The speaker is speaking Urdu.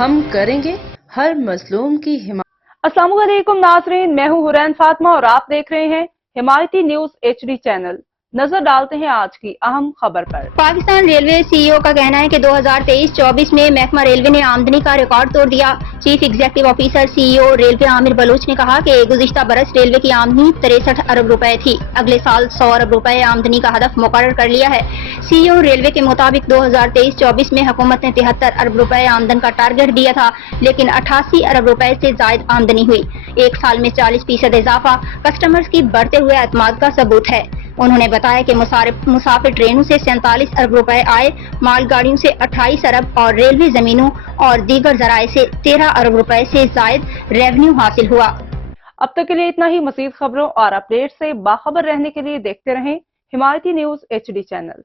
ہم کریں گے ہر مظلوم کی حمایت۔ السلام علیکم ناظرین، میں ہوں حرین فاطمہ اور آپ دیکھ رہے ہیں حمایتی نیوز HD چینل۔ نظر ڈالتے ہیں آج کی اہم خبر پر۔ پاکستان ریلوے سی ای او کا کہنا ہے کہ 2023-24 میں محکمہ ریلوے نے آمدنی کا ریکارڈ توڑ دیا۔ چیف ایگزیکٹو آفیسر سی ای او ریلوے عامر بلوچ نے کہا کہ گزشتہ برس ریلوے کی آمدنی 63 ارب روپے تھی، اگلے سال 100 ارب روپے آمدنی کا ہدف مقرر کر لیا ہے۔ سی ای او ریلوے کے مطابق 2023-24 میں حکومت نے 73 ارب روپے آمدن کا ٹارگٹ دیا تھا، لیکن 88 ارب روپے سے زائد آمدنی ہوئی۔ ایک سال میں 40% اضافہ کسٹمرز کی بڑھتے ہوئے اعتماد کا ثبوت ہے۔ انہوں نے بتایا کہ مسافر ٹرینوں سے 47 ارب روپے آئے، مال گاڑیوں سے 28 ارب اور ریلوے زمینوں اور دیگر ذرائع سے 13 ارب روپے سے زائد ریونیو حاصل ہوا۔ اب تک کے لیے اتنا ہی۔ مزید خبروں اور اپڈیٹ سے باخبر رہنے کے لیے دیکھتے رہیں حمایتی نیوز HD چینل۔